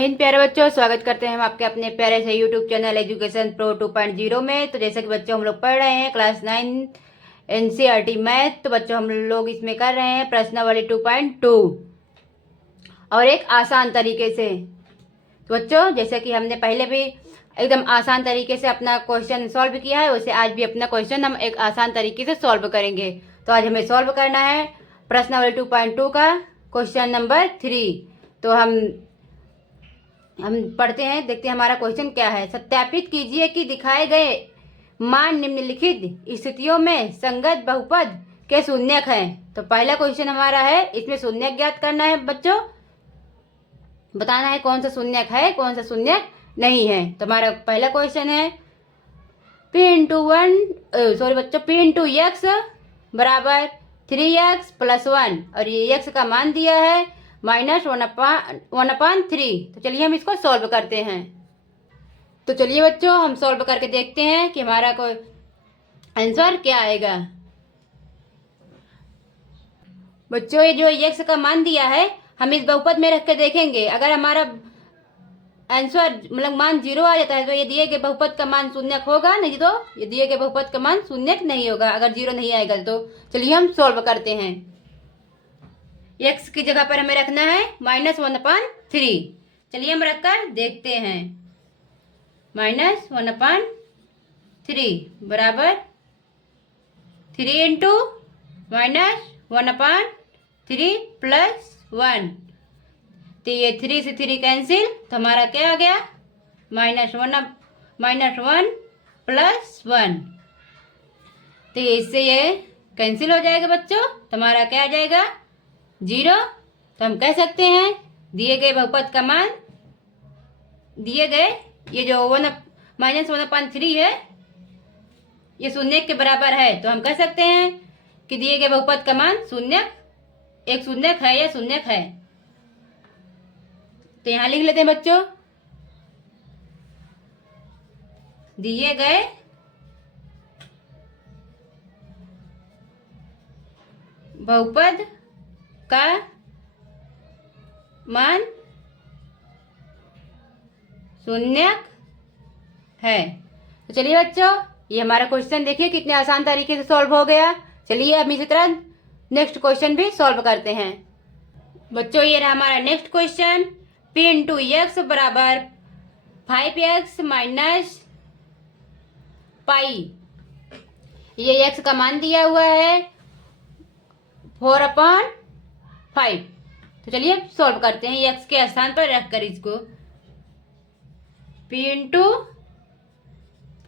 इन प्यारे बच्चों, स्वागत करते हैं हम आपके अपने प्यारे से यूट्यूब चैनल एजुकेशन प्रो 2.0 में। तो जैसे कि बच्चों हम लोग पढ़ रहे हैं क्लास 9 एनसीईआरटी मैथ। तो बच्चों हम लोग इसमें कर रहे हैं प्रश्नावली 2.2 और एक आसान तरीके से। तो बच्चों जैसे कि हमने पहले भी एकदम आसान तरीके से अपना क्वेश्चन सॉल्व किया है, वैसे आज भी अपना क्वेश्चन हम एक आसान तरीके से सॉल्व करेंगे। तो आज हमें सॉल्व करना है प्रश्नावली 2.2 का क्वेश्चन नंबर 3। तो हम पढ़ते हैं, देखते हैं हमारा क्वेश्चन क्या है। सत्यापित कीजिए कि दिखाए गए मान निम्नलिखित स्थितियों में संगत बहुपद के शून्यक हैं। तो पहला क्वेश्चन हमारा है, इसमें शून्यक ज्ञात करना है बच्चों, बताना है कौन सा शून्यक है कौन सा शून्यक नहीं है। तो हमारा पहला क्वेश्चन है P इंटू एक्स बराबर 3x + 1 और ये x का मान दिया है -1/3। तो चलिए हम इसको सॉल्व करते हैं। तो चलिए बच्चों हम सॉल्व करके देखते हैं कि हमारा कोई आंसर क्या आएगा। बच्चों ये जो x का मान दिया है हम इस बहुपद में रख के देखेंगे। अगर हमारा आंसर मतलब मान 0 आ जाता है तो ये दिए गए बहुपद का मान शून्यक होगा, नहीं तो ये दिए गए बहुपद का मान शून्यक नहीं होगा अगर 0 नहीं आएगा। तो चलिए हम सॉल्व करते हैं। x की जगह पर हमें रखना है -1/3। चलिए हम रखकर देखते हैं। -1/3 बराबर 3 इंटू -1/3 + 1। तो ये 3 से 3 कैंसिल, तो हमारा क्या आ गया -1 + 1। तो इससे ये कैंसिल हो जाएगा बच्चों, तो हमारा क्या आ जाएगा 0। तो हम कह सकते हैं दिए गए बहुपद का मान, दिए गए ये जो -1/3 है ये शून्य के बराबर है। तो हम कह सकते हैं कि दिए गए बहुपद का मान एक शून्यक है या शून्यक है। तो यहां लिख लेते हैं बच्चों, दिए गए बहुपद का मान शून्यक है। तो चलिए बच्चों ये हमारा क्वेश्चन देखिए कितने आसान तरीके से सॉल्व हो गया। चलिए अब इसी तरह नेक्स्ट क्वेश्चन भी सॉल्व करते हैं। बच्चों ये रहा हमारा next question. P into x बराबर 5x - पाई। ये x का मान दिया हुआ है 4/5। तो चलिए सॉल्व करते हैं x के स्थान पर रखकर इसको। P इंटू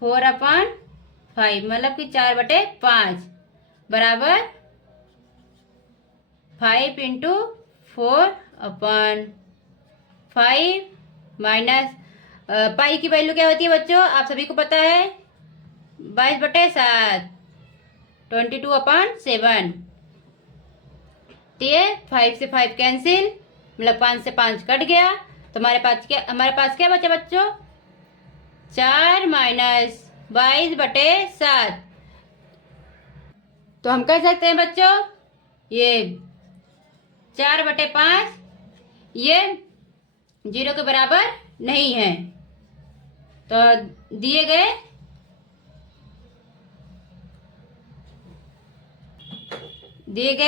4/5 मतलब कि 4/5 बराबर 5 इंटू 4/5 माइनस पाई की वैल्यू क्या होती है बच्चों, आप सभी को पता है 22/7 22/7। तो ये 5 से 5 कैंसिल, मतलब 5 से 5 कट गया। तो हमारे पास क्या बचा बच्चों 4 - 22/7। तो हम कह सकते हैं बच्चों ये 4/5 ये 0 के बराबर नहीं है। तो दिए गए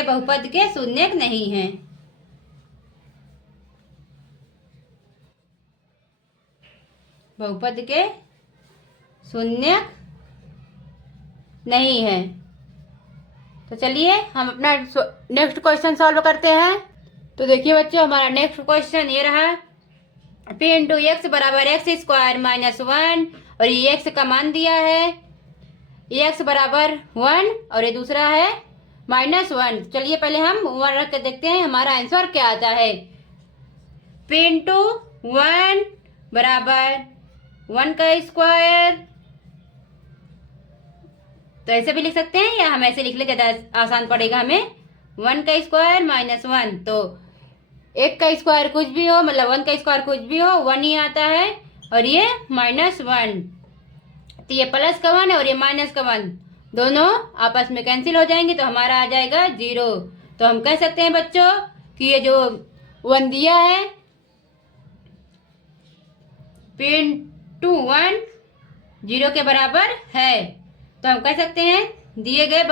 बहुपद के शून्यक नहीं है। बहुपद के शून्यक नहीं है। तो चलिए हम अपना नेक्स्ट क्वेश्चन सॉल्व करते हैं। तो देखिए बच्चों हमारा नेक्स्ट क्वेश्चन ये रहा। P इंटू एक्स बराबर x² - 1 और ये x का मान दिया है x बराबर 1 और ये दूसरा है -1। चलिए पहले हम 1 रख के देखते हैं हमारा आंसर क्या आता है। P इंटू 1 बराबर 1 का स्क्वायर। तो ऐसे भी लिख सकते हैं या हम ऐसे लिख ले, ज़्यादा आसान पड़ेगा हमें। 1 का स्क्वायर -1, तो 1 का स्क्वायर कुछ भी हो, मतलब 1 का स्क्वायर कुछ भी हो 1 ही आता है और ये -1। तो ये प्लस का 1 और ये माइनस का 1 दोनों आपस में कैंसिल हो जाएंगे, तो हमारा आ जाएगा 0। तो हम कह सकते हैं बच्चों कि ये जो 1 दिया है P इंटू 1 0 के बराबर है। तो हम कह सकते हैं दिए गया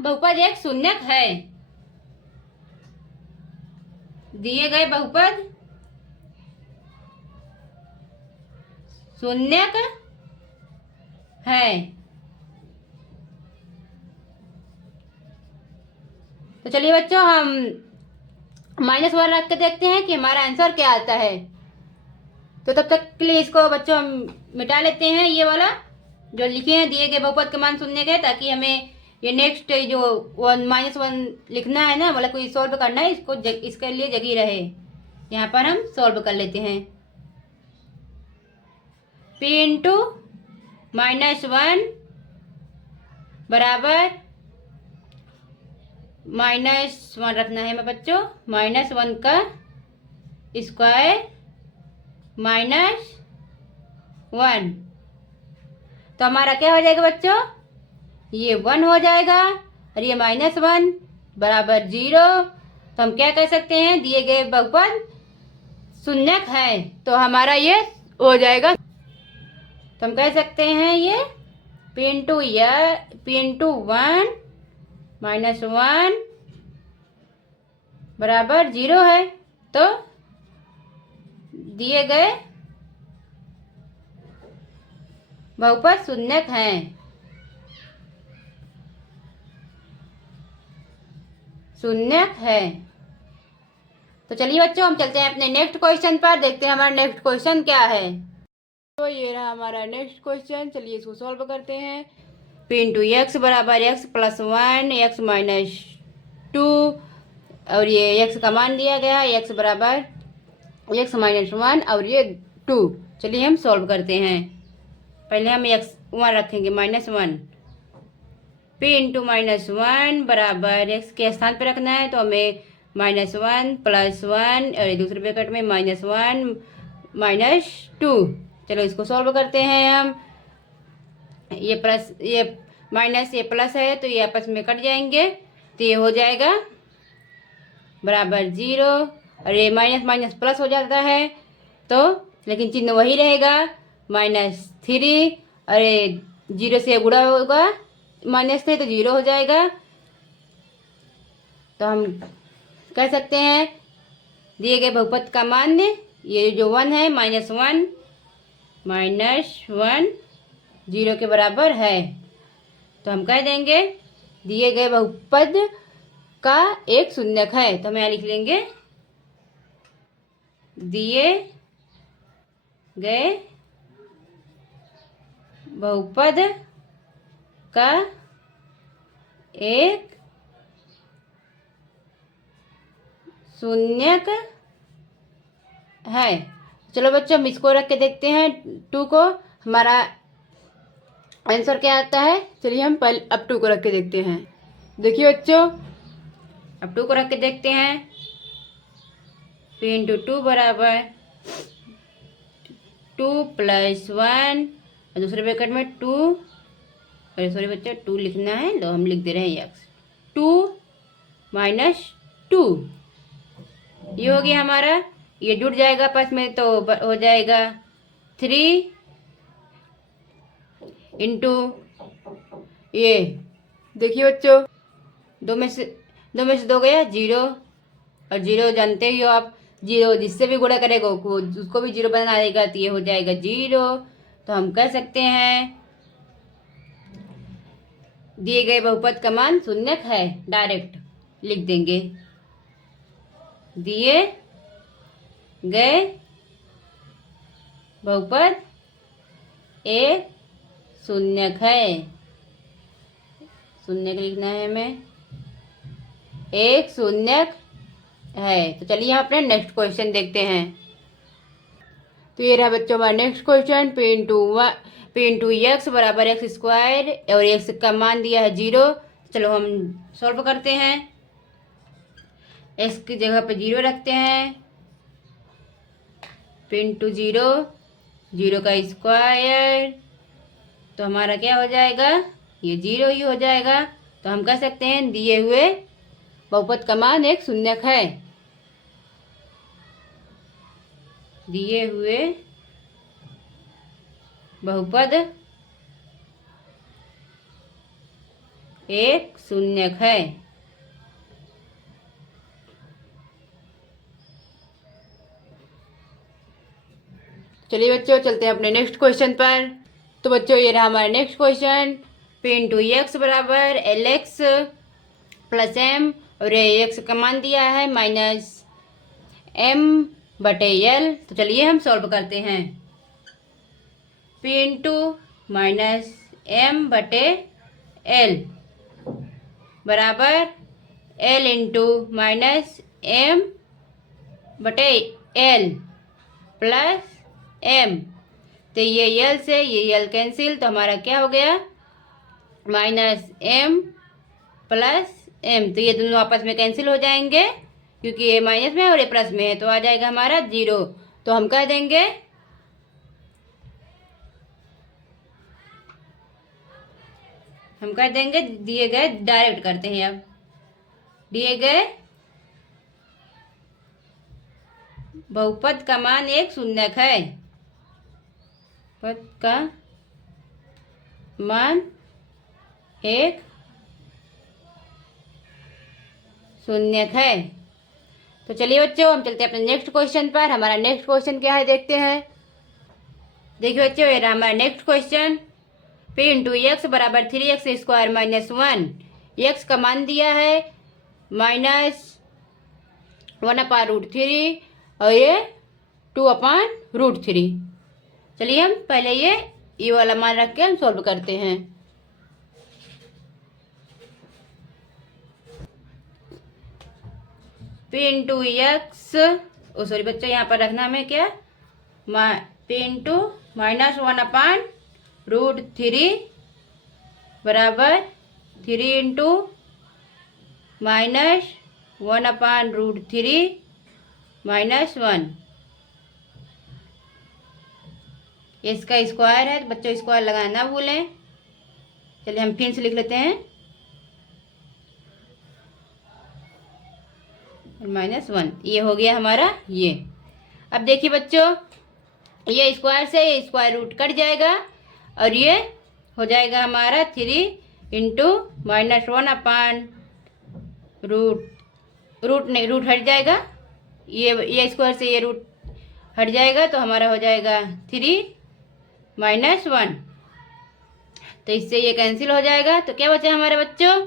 बहुपद एक शून्यक है। दिए गए बहुपद शून्यक है। तो चलिए बच्चों हम -1 रख के देखते हैं कि हमारा आंसर क्या आता है। तो तब तक के लिए इसको बच्चों हम मिटा लेते हैं, ये वाला जो लिखे हैं दिए गए बहुपद के मान शून्य के, ताकि हमें ये नेक्स्ट जो -1 लिखना है ना, मतलब कोई सॉल्व करना है, इसके लिए जगह रहे। यहाँ पर हम सॉल्व कर लेते हैं। P इंटू -1 बराबर -1 रखना है हमें बच्चों, -1 का स्क्वायर -1। तो हमारा क्या हो जाएगा बच्चों, ये 1 हो जाएगा और ये -1 बराबर 0। तो हम क्या कह सकते हैं, दिए गए बहुपद शून्यक है। तो हमारा ये हो जाएगा। तो हम कह सकते हैं ये P इंटू 1 -1 बराबर 0 है। तो दिए गए बहुपद शून्यक हैं। शून्यक है। तो चलिए बच्चों हम चलते हैं अपने नेक्स्ट क्वेश्चन पर, देखते हैं हमारा नेक्स्ट क्वेश्चन क्या है। तो ये रहा हमारा नेक्स्ट क्वेश्चन, चलिए इसको सॉल्व करते हैं। P इंटू x बराबर x प्लस 1 x माइनस 2, और ये x का मान दिया गया, x बराबर x माइनस 1 और ये 2। चलिए हम सॉल्व करते हैं। पहले हम x1 रखेंगे -1। P इंटू -1 बराबर x के स्थान पर रखना है, तो हमें -1 प्लस 1 और दूसरे ब्रैकेट में -1 -2। चलो इसको सॉल्व करते हैं हम। ये प्लस ये माइनस ये प्लस है, तो ये आपस में कट जाएंगे, तो ये हो जाएगा बराबर 0। और ये माइनस माइनस प्लस हो जाता है, तो लेकिन चिन्ह वही रहेगा -3, और ये 0 से गुणा होगा माइनस से, तो 0 हो जाएगा। तो हम कह सकते हैं दिए गए बहुपद का मान ये जो 1 है -1 0 के बराबर है। तो हम कह देंगे दिए गए बहुपद का एक शून्यक है। तो हम यहाँ लिख लेंगे दिए गए बहुपद का एक शून्यक है। चलो बच्चों हम इसको रख के देखते हैं 2 को, हमारा आंसर क्या आता है। चलिए हम पहले अब 2 को रख के देखते हैं। देखिए बच्चों अब 2 को रख के देखते हैं। P इंटू 2 बराबर 2 प्लस 1 और दूसरे ब्रैकेट में 2, अरे सॉरी बच्चों 2 लिखना है, तो हम लिख दे रहे हैं x 2 माइनस 2। ये हो गया हमारा, ये जुड़ जाएगा आपस में, तो हो जाएगा 3 इंटू ये देखिए बच्चों 2 में से 2 गया 0, और 0 जानते ही हो आप, 0 जिससे भी गुणा करेगा उसको भी 0 बना देगा, तो ये हो जाएगा 0। तो हम कह सकते हैं दिए गए बहुपद का मान शून्यक है। डायरेक्ट लिख देंगे दिए गए बहुपद एक शून्यक है। शून्यक लिखना है हमें, एक शून्यक है। तो चलिए यहाँ अपने नेक्स्ट क्वेश्चन देखते हैं। तो ये रहा बच्चों हमारा next question. P into x बराबर x स्क्वायर, और x का मान दिया है 0। चलो हम सॉल्व करते हैं। x की जगह पे 0 रखते हैं। P इंटू 0 का स्क्वायर, तो हमारा क्या हो जाएगा, ये 0 ही हो जाएगा। तो हम कह सकते हैं दिए हुए बहुपद का मान एक शून्यक है। दिए हुए बहुपद एक शून्यक है। चलिए बच्चों चलते हैं अपने नेक्स्ट क्वेश्चन पर। तो बच्चों ये रहा हमारा next question. P into x बराबर एल एक्स प्लस एम, और ये एक्स का मान दिया है माइनस एम बटे एल। तो चलिए हम सॉल्व करते हैं। पी इंटू माइनस एम बटे एल बराबर एल इंटू माइनस एम बटे एल प्लस एम। तो ये एल से ये एल कैंसिल, तो हमारा क्या हो गया माइनस एम प्लस एम। तो ये दोनों आपस में कैंसिल हो जाएंगे क्योंकि ये माइनस में है और ये प्लस में है, तो आ जाएगा हमारा 0। तो हम कह देंगे दिए गए डायरेक्ट करते हैं। अब दिए गए बहुपद का मान एक शून्यक है। पद का मान एक शून्यक है। तो चलिए बच्चों हम चलते हैं अपने नेक्स्ट क्वेश्चन पर। हमारा नेक्स्ट क्वेश्चन क्या है देखते हैं। देखिए बच्चों ये रहा हमारा next question. P into x बराबर 3x स्क्वायर माइनस 1। एक्स का मान दिया है -1/√3 और ये 2/√3। चलिए हम पहले ये वाला मान रख के हम सॉल्व करते हैं। पी इंटू एक्स सॉरी बच्चों यहाँ पर रखना हमें क्या पी इंटू -1/√3 बराबर 3 इंटू -1/√3 -1। इसका स्क्वायर है तो बच्चों स्क्वायर लगाना ना भूलें। चलिए हम फिर से लिख लेते हैं -1। ये हो गया हमारा ये। अब देखिए बच्चों ये स्क्वायर से ये स्क्वायर रूट कट जाएगा और ये हो जाएगा हमारा 3 इंटू -1/रूट हट जाएगा। ये स्क्वायर से ये रूट हट जाएगा तो हमारा हो जाएगा 3 -1। तो इससे ये कैंसिल हो जाएगा। तो क्या बचा हमारे बच्चों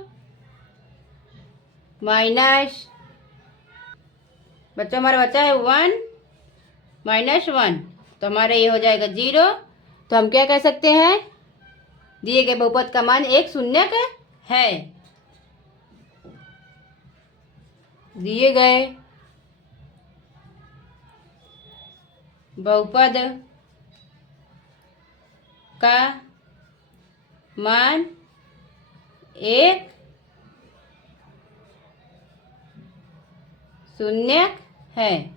हमारा बचा है 1 -1। तो हमारा ये हो जाएगा 0। तो हम क्या कह सकते हैं दिए गए बहुपद का मान एक शून्यक है। दिए गए बहुपद का मान एक शून्यक है।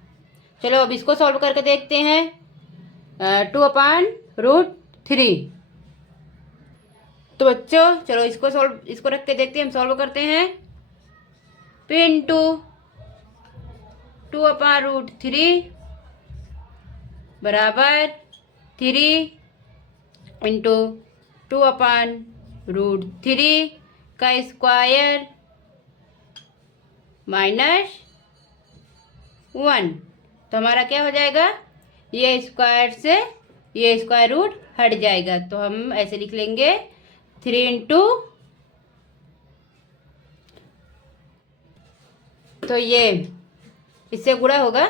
चलो अब इसको सॉल्व करके देखते हैं। 2/√3। तो बच्चों चलो इसको रख के देखते हैं, हम सॉल्व करते हैं। पी इंटू 2/√3 बराबर 3 इंटू 2/√3 का स्क्वायर -1। तो हमारा क्या हो जाएगा ये स्क्वायर से ये स्क्वायर रूट हट जाएगा। तो हम ऐसे लिख लेंगे 3 इंटू तो ये इससे गुणा होगा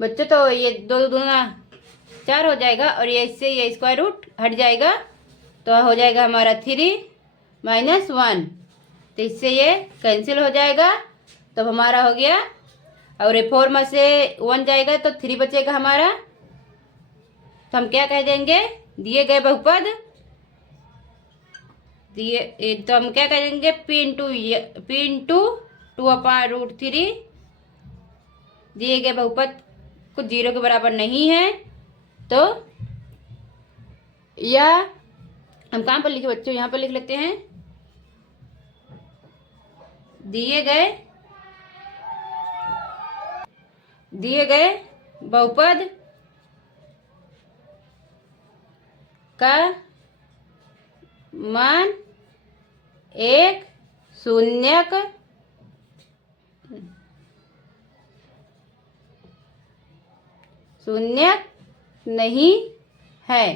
बच्चों, तो ये 2 दूना 4 हो जाएगा और ये इससे ये स्क्वायर रूट हट जाएगा तो हो जाएगा हमारा 3 -1। तो इससे ये कैंसिल हो जाएगा। तो हमारा हो गया और ये 4 में से 1 जाएगा तो 3 बचेगा हमारा। तो हम क्या कह देंगे दिए गए बहुपद तो हम क्या कह देंगे पी इंटू 2/√3 दिए गए बहुपद कुछ 0 के बराबर नहीं है। तो या हम कहाँ पर लिखे बच्चों यहाँ पर लिख लेते हैं दिए गए बहुपद का मान एक शून्यक नहीं है।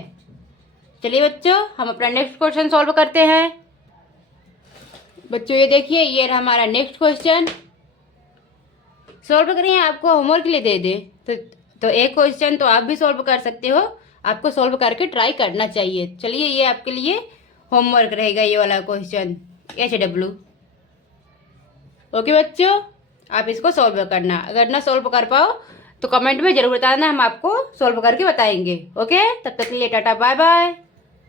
चलिए बच्चों, हम अपना नेक्स्ट क्वेश्चन सॉल्व करते हैं। बच्चों ये देखिए, ये रहा हमारा नेक्स्ट क्वेश्चन। सॉल्व करें, आपको होमवर्क के लिए दे दे तो एक क्वेश्चन तो आप भी सॉल्व कर सकते हो, आपको सॉल्व करके ट्राई करना चाहिए। चलिए ये आपके लिए होमवर्क रहेगा, ये वाला क्वेश्चन HW। ओके बच्चों, आप इसको सॉल्व करना। अगर ना सॉल्व कर पाओ तो कमेंट में जरूर बताना, हम आपको सॉल्व करके बताएंगे। ओके, तब तक के लिए टाटा बाय बाय।